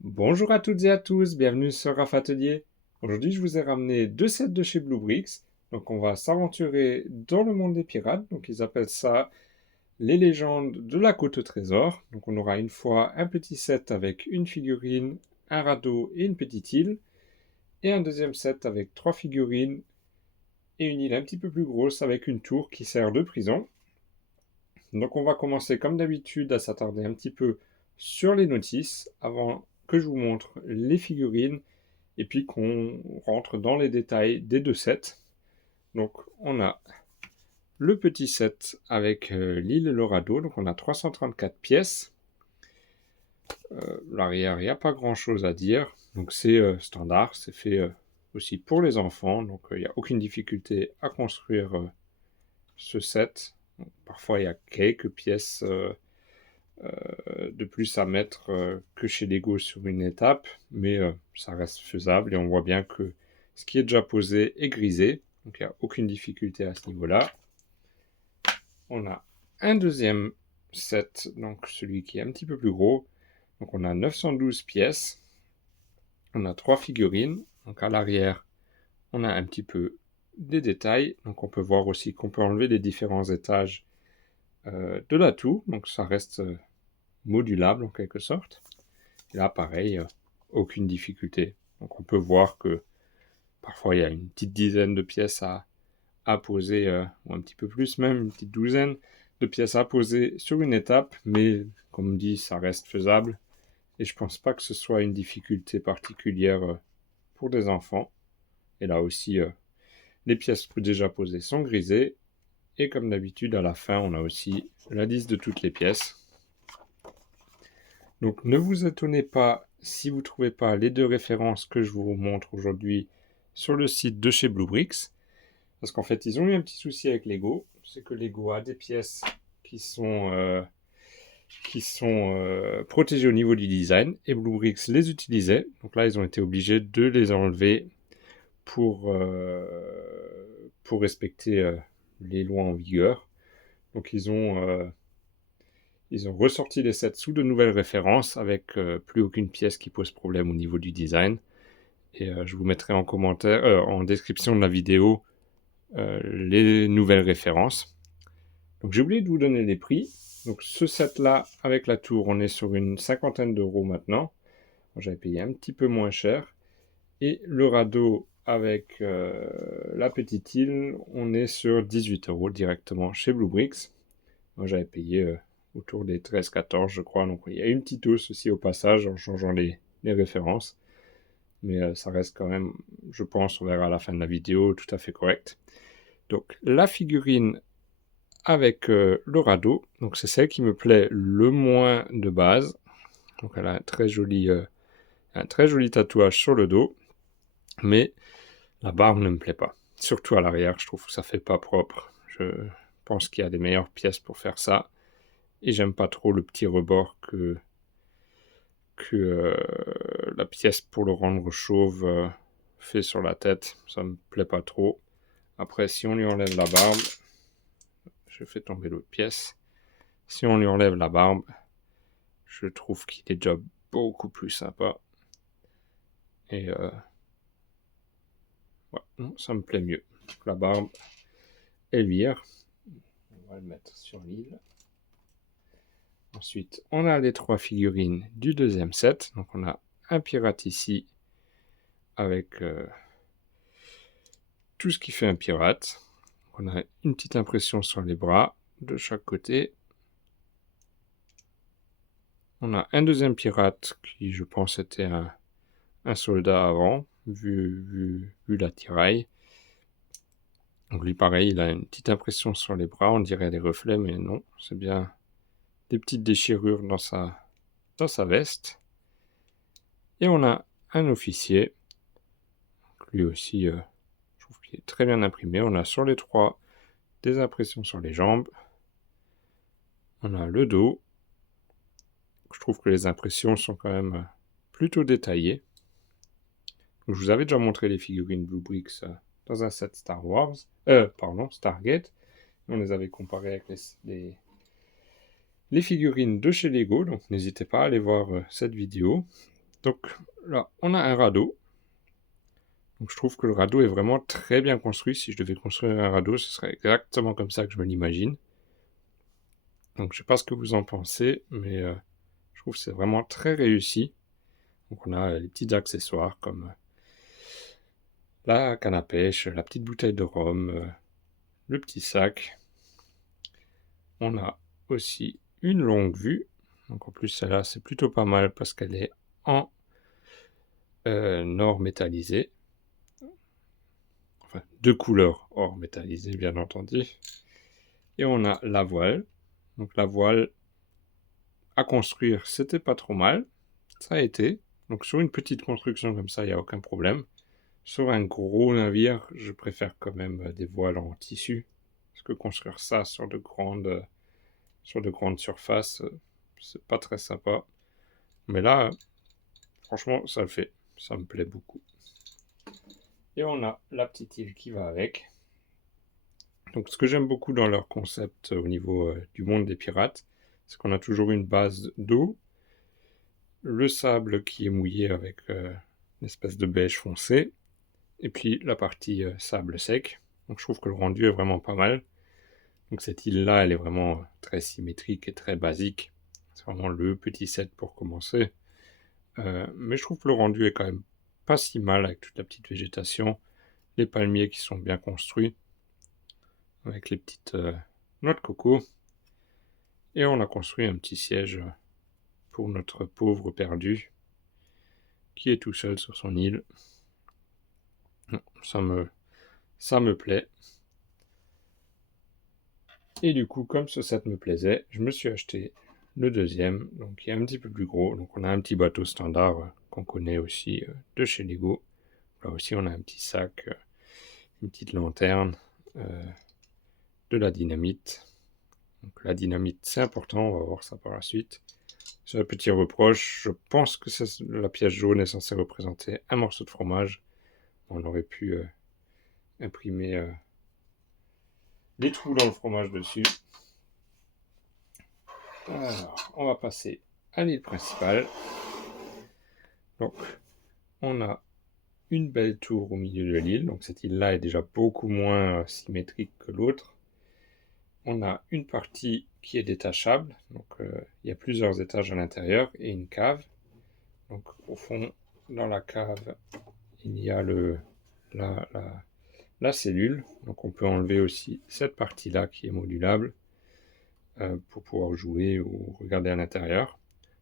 Bonjour à toutes et à tous, bienvenue sur RAF Atelier. Aujourd'hui, je vous ai ramené deux sets de chez Bluebricks. Donc, on va s'aventurer dans le monde des pirates. Donc, ils appellent ça les légendes de la côte au trésor. Donc, on aura une fois un petit set avec une figurine, un radeau et une petite île. Et un deuxième set avec trois figurines et une île un petit peu plus grosse avec une tour qui sert de prison. Donc, on va commencer comme d'habitude à s'attarder un petit peu sur les notices avant que je vous montre les figurines et puis qu'on rentre dans les détails des deux sets. Donc on a le petit set avec l'île et le radeau, donc on a 334 pièces. L'arrière, il n'y a pas grand chose à dire, donc c'est standard, c'est fait aussi pour les enfants, donc il n'y a aucune difficulté à construire ce set. Donc, parfois il y a quelques pièces de plus à mettre que chez Lego sur une étape, mais ça reste faisable et on voit bien que ce qui est déjà posé est grisé, donc il n'y a aucune difficulté à ce niveau-là. On a un deuxième set, donc celui qui est un petit peu plus gros, donc on a 912 pièces, on a trois figurines, donc à l'arrière on a un petit peu des détails, donc on peut voir aussi qu'on peut enlever les différents étages de la tour, donc ça reste modulable en quelque sorte. Et là, pareil, aucune difficulté. Donc on peut voir que parfois il y a une petite dizaine de pièces à poser, ou un petit peu plus même, une petite douzaine de pièces à poser sur une étape, mais comme dit, ça reste faisable. Et je pense pas que ce soit une difficulté particulière pour des enfants. Et là aussi, les pièces déjà posées sont grisées. Et comme d'habitude, à la fin, on a aussi la liste de toutes les pièces. Donc ne vous étonnez pas si vous ne trouvez pas les deux références que je vous montre aujourd'hui sur le site de chez Bluebricks. Parce qu'en fait, ils ont eu un petit souci avec Lego. C'est que Lego a des pièces qui sont protégées au niveau du design et Bluebricks les utilisait. Donc là, ils ont été obligés de les enlever pour, pour respecter les lois en vigueur. Donc ils ont ressorti les sets sous de nouvelles références avec plus aucune pièce qui pose problème au niveau du design. Et je vous mettrai en commentaire, en description de la vidéo, les nouvelles références. Donc j'ai oublié de vous donner les prix. Donc ce set-là, avec la tour, on est sur une cinquantaine d'euros maintenant. J'avais payé un petit peu moins cher. Et le radeau avec la petite île, on est sur 18 euros directement chez Bluebricks. Moi j'avais payé autour des 13-14 je crois. Donc il y a une petite hausse aussi au passage en changeant les références. Mais ça reste quand même, je pense, on verra à la fin de la vidéo, tout à fait correct. Donc la figurine avec le radeau, donc c'est celle qui me plaît le moins de base. Donc elle a un très joli tatouage sur le dos, mais la barbe ne me plaît pas. Surtout à l'arrière, je trouve que ça fait pas propre. Je pense qu'il y a des meilleures pièces pour faire ça. Et j'aime pas trop le petit rebord que la pièce pour le rendre chauve fait sur la tête. Ça me plaît pas trop. Après, si on lui enlève la barbe, je fais tomber l'autre pièce. Si on lui enlève la barbe, je trouve qu'il est déjà beaucoup plus sympa. Et ouais, non, ça me plaît mieux. La barbe et l'huile. On va le mettre sur l'île. Ensuite, on a les trois figurines du deuxième set. Donc on a un pirate ici avec tout ce qui fait un pirate. On a une petite impression sur les bras de chaque côté. On a un deuxième pirate qui, je pense, était un soldat avant, vu l'attirail. Donc lui, pareil, il a une petite impression sur les bras, on dirait des reflets, mais non, c'est bien des petites déchirures dans sa veste. Et on a un officier, lui aussi, je trouve qu'il est très bien imprimé. On a sur les trois des impressions sur les jambes. On a le dos. Je trouve que les impressions sont quand même plutôt détaillées. Donc, je vous avais déjà montré les figurines Bluebricks dans un set Stargate. On les avait comparées avec les figurines de chez Lego, donc n'hésitez pas à aller voir cette vidéo. Donc là, on a un radeau. Donc je trouve que le radeau est vraiment très bien construit. Si je devais construire un radeau, ce serait exactement comme ça que je me l'imagine. Donc je sais pas ce que vous en pensez, mais je trouve que c'est vraiment très réussi. Donc on a les petits accessoires comme la canne à pêche, la petite bouteille de rhum, le petit sac. On a aussi une longue vue. Donc en plus celle-là c'est plutôt pas mal parce qu'elle est en or métallisé. Enfin, de couleur or métallisé bien entendu. Et on a la voile. Donc la voile à construire, c'était pas trop mal. Ça a été. Donc sur une petite construction comme ça, il n'y a aucun problème. Sur un gros navire, je préfère quand même des voiles en tissu. Parce que construire ça sur de grandes surfaces, c'est pas très sympa. Mais là, franchement, ça le fait. Ça me plaît beaucoup. Et on a la petite île qui va avec. Donc ce que j'aime beaucoup dans leur concept au niveau du monde des pirates, c'est qu'on a toujours une base d'eau, le sable qui est mouillé avec une espèce de beige foncé, et puis la partie sable sec. Donc je trouve que le rendu est vraiment pas mal. Donc cette île-là, elle est vraiment très symétrique et très basique. C'est vraiment le petit set pour commencer. Mais je trouve que le rendu est quand même pas si mal avec toute la petite végétation, les palmiers qui sont bien construits, avec les petites noix de coco. Et on a construit un petit siège pour notre pauvre perdu, qui est tout seul sur son île. Ça me plaît. Et du coup, comme ce set me plaisait, je me suis acheté le deuxième, donc qui est un petit peu plus gros. Donc on a un petit bateau standard qu'on connaît aussi de chez Lego. Là aussi, on a un petit sac, une petite lanterne, de la dynamite. Donc la dynamite, c'est important, on va voir ça par la suite. Sur le petit reproche, je pense que la pièce jaune est censée représenter un morceau de fromage. On aurait pu imprimer des trous dans le fromage dessus. Alors, on va passer à l'île principale. Donc, on a une belle tour au milieu de l'île. Donc, cette île-là est déjà beaucoup moins symétrique que l'autre. On a une partie qui est détachable. Donc, il y a plusieurs étages à l'intérieur et une cave. Donc, au fond, dans la cave, il y a la cellule. Donc, on peut enlever aussi cette partie-là qui est modulable pour pouvoir jouer ou regarder à l'intérieur.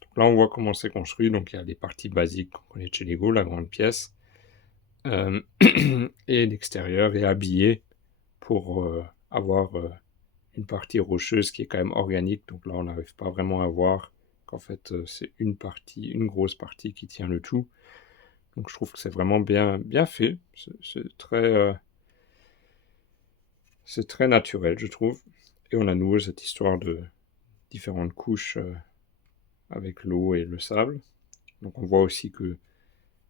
Donc là, on voit comment c'est construit. Donc, il y a les parties basiques qu'on connaît de chez Lego, la grande pièce. Et l'extérieur est habillé pour avoir une partie rocheuse qui est quand même organique. Donc là, on n'arrive pas vraiment à voir qu'en fait, c'est une grosse partie qui tient le tout. Donc je trouve que c'est vraiment bien fait. C'est très naturel, je trouve. Et on a nouveau cette histoire de différentes couches avec l'eau et le sable. Donc on voit aussi que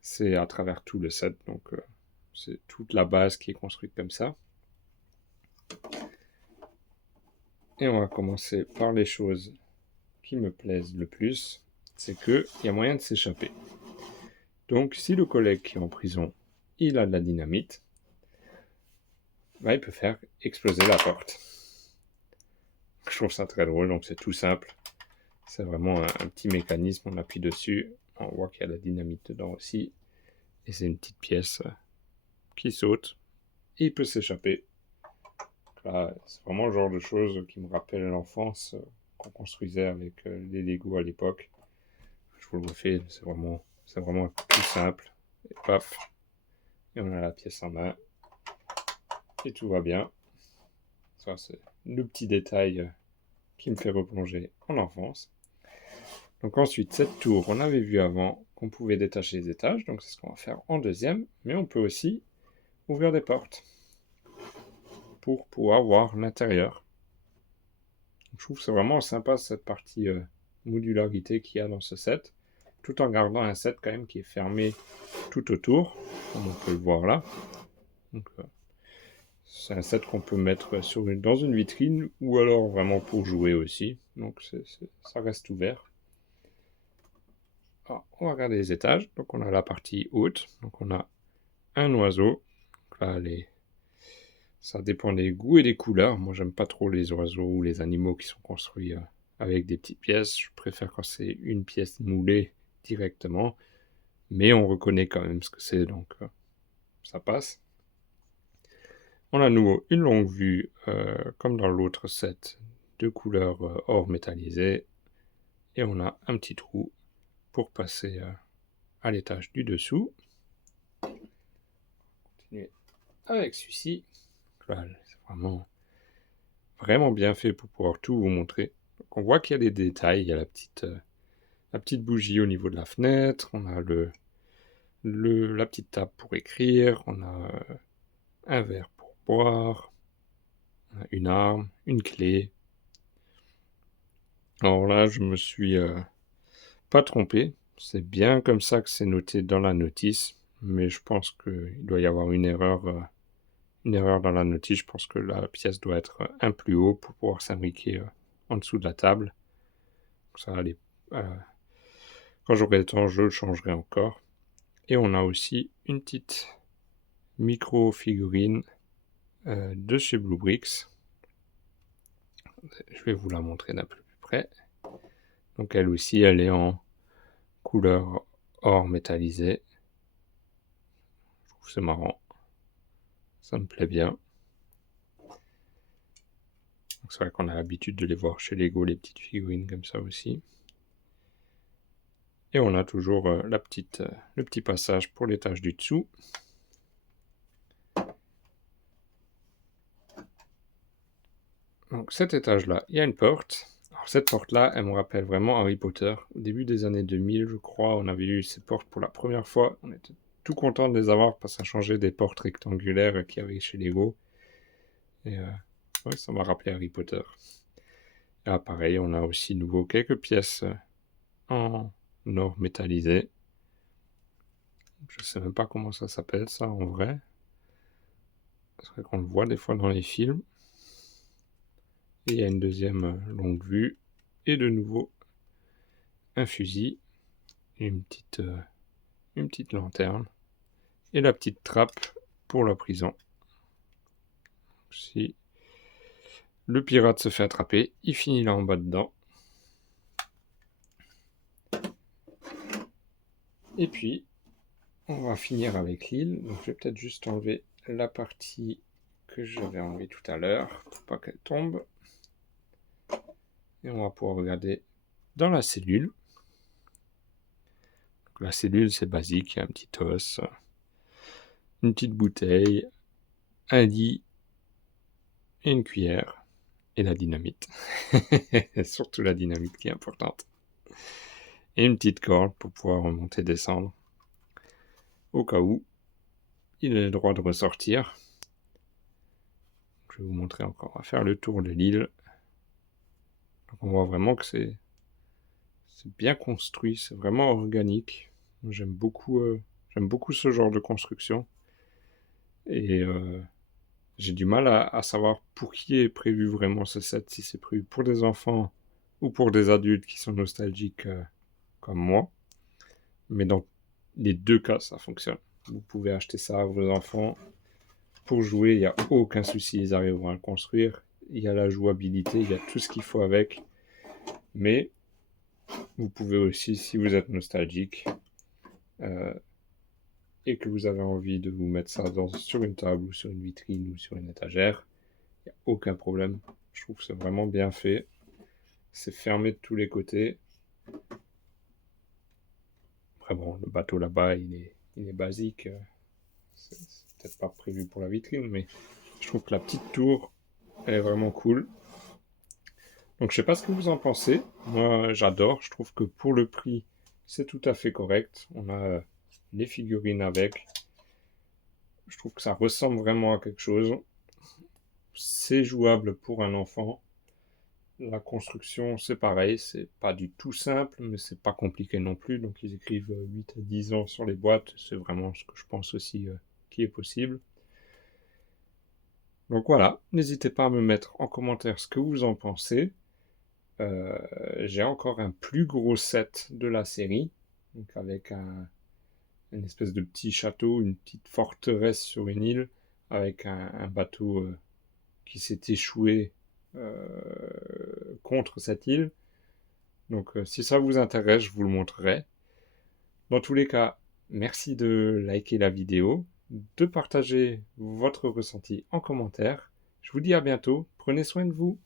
c'est à travers tout le set. Donc c'est toute la base qui est construite comme ça. Et on va commencer par les choses qui me plaisent le plus. C'est qu'il y a moyen de s'échapper. Donc si le collègue qui est en prison, il a de la dynamite, bah, il peut faire exploser la porte. Je trouve ça très drôle, donc c'est tout simple. C'est vraiment un petit mécanisme, on appuie dessus, on voit qu'il y a de la dynamite dedans aussi. Et c'est une petite pièce qui saute, et il peut s'échapper. Là, c'est vraiment le genre de choses qui me rappelle l'enfance qu'on construisait avec les Lego à l'époque. Je vous le refais, c'est vraiment tout simple. Et paf, et on a la pièce en main. Et tout va bien. Ça, c'est le petit détail qui me fait replonger en enfance. Donc ensuite, cette tour, on avait vu avant qu'on pouvait détacher les étages, donc c'est ce qu'on va faire en deuxième, mais on peut aussi ouvrir des portes pour pouvoir voir l'intérieur. Je trouve que c'est vraiment sympa cette partie modularité qu'il y a dans ce set, tout en gardant un set quand même qui est fermé tout autour, comme on peut le voir là. Donc, c'est un set qu'on peut mettre dans une vitrine ou alors vraiment pour jouer aussi. Donc ça reste ouvert. Alors, on va regarder les étages. Donc on a la partie haute. Donc on a un oiseau. Donc là, ça dépend des goûts et des couleurs. Moi, j'aime pas trop les oiseaux ou les animaux qui sont construits avec des petites pièces. Je préfère quand c'est une pièce moulée directement. Mais on reconnaît quand même ce que c'est, donc ça passe. On a à nouveau une longue vue, comme dans l'autre set, de couleur or métallisé. Et on a un petit trou pour passer à l'étage du dessous. Continuer avec celui-ci. Voilà, c'est vraiment bien fait pour pouvoir tout vous montrer. Donc on voit qu'il y a des détails. Il y a la petite bougie au niveau de la fenêtre. On a la petite table pour écrire. On a un verre pour boire. On a une arme, une clé. Alors là, je me suis pas trompé. C'est bien comme ça que c'est noté dans la notice. Mais je pense qu'il doit y avoir une erreur dans la notice. Je pense que la pièce doit être un plus haut pour pouvoir s'imbriquer en dessous de la table. Ça, allez, quand j'aurai le temps, je le changerai encore. Et on a aussi une petite micro-figurine de chez Blue Bricks. Je vais vous la montrer d'un peu plus près. Donc elle aussi, elle est en couleur or métallisé. Je trouve c'est marrant. Ça me plaît bien. C'est vrai qu'on a l'habitude de les voir chez Lego, les petites figurines comme ça aussi. Et on a toujours le petit passage pour l'étage du dessous. Donc cet étage-là, il y a une porte. Alors cette porte-là, elle me rappelle vraiment Harry Potter. Au début des années 2000, je crois, on avait eu ces portes pour la première fois. On était tout content de les avoir parce que ça changeait des portes rectangulaires qu'il y avait chez Lego. Et ouais, ça m'a rappelé Harry Potter. Et là, pareil, on a aussi nouveau quelques pièces en or métallisé. Je sais même pas comment ça s'appelle ça en vrai. C'est vrai qu'on le voit des fois dans les films. Et il y a une deuxième longue vue. Et de nouveau un fusil. Et une petite lanterne. Et la petite trappe pour la prison. Si le pirate se fait attraper, il finit là en bas dedans. Et puis, on va finir avec l'île. Donc je vais peut-être juste enlever la partie que j'avais enlevée tout à l'heure pour pas qu'elle tombe. Et on va pouvoir regarder dans la cellule. Donc, la cellule, c'est basique. Il y a un petit os, une petite bouteille, un lit et une cuillère. Et la dynamite. Surtout la dynamite qui est importante. Et une petite corde pour pouvoir remonter et descendre. Au cas où il a le droit de ressortir. Je vais vous montrer encore. On va faire le tour de l'île. Donc on voit vraiment que c'est bien construit, c'est vraiment organique. J'aime beaucoup ce genre de construction. Et j'ai du mal à savoir pour qui est prévu vraiment ce set, si c'est prévu pour des enfants ou pour des adultes qui sont nostalgiques comme moi. Mais dans les deux cas, ça fonctionne. Vous pouvez acheter ça à vos enfants pour jouer, il n'y a aucun souci, ils arriveront à le construire. Il y a la jouabilité, il y a tout ce qu'il faut avec. Mais vous pouvez aussi, si vous êtes nostalgique et que vous avez envie de vous mettre ça sur une table ou sur une vitrine ou sur une étagère, il n'y a aucun problème. Je trouve que c'est vraiment bien fait. C'est fermé de tous les côtés. Après bon, le bateau là-bas, il est basique. C'est peut-être pas prévu pour la vitrine, mais je trouve que la petite tour, elle est vraiment cool. Donc je sais pas ce que vous en pensez. Moi j'adore, je trouve que pour le prix, c'est tout à fait correct. On a les figurines avec. Je trouve que ça ressemble vraiment à quelque chose. C'est jouable pour un enfant. La construction, c'est pareil, c'est pas du tout simple, mais c'est pas compliqué non plus. Donc ils écrivent 8 à 10 ans sur les boîtes. C'est vraiment ce que je pense aussi qui est possible. Donc voilà, n'hésitez pas à me mettre en commentaire ce que vous en pensez. J'ai encore un plus gros set de la série. donc avec une espèce de petit château, une petite forteresse sur une île, avec un bateau qui s'est échoué contre cette île. Donc si ça vous intéresse, je vous le montrerai. Dans tous les cas, merci de liker la vidéo, de partager votre ressenti en commentaire. Je vous dis à bientôt, prenez soin de vous.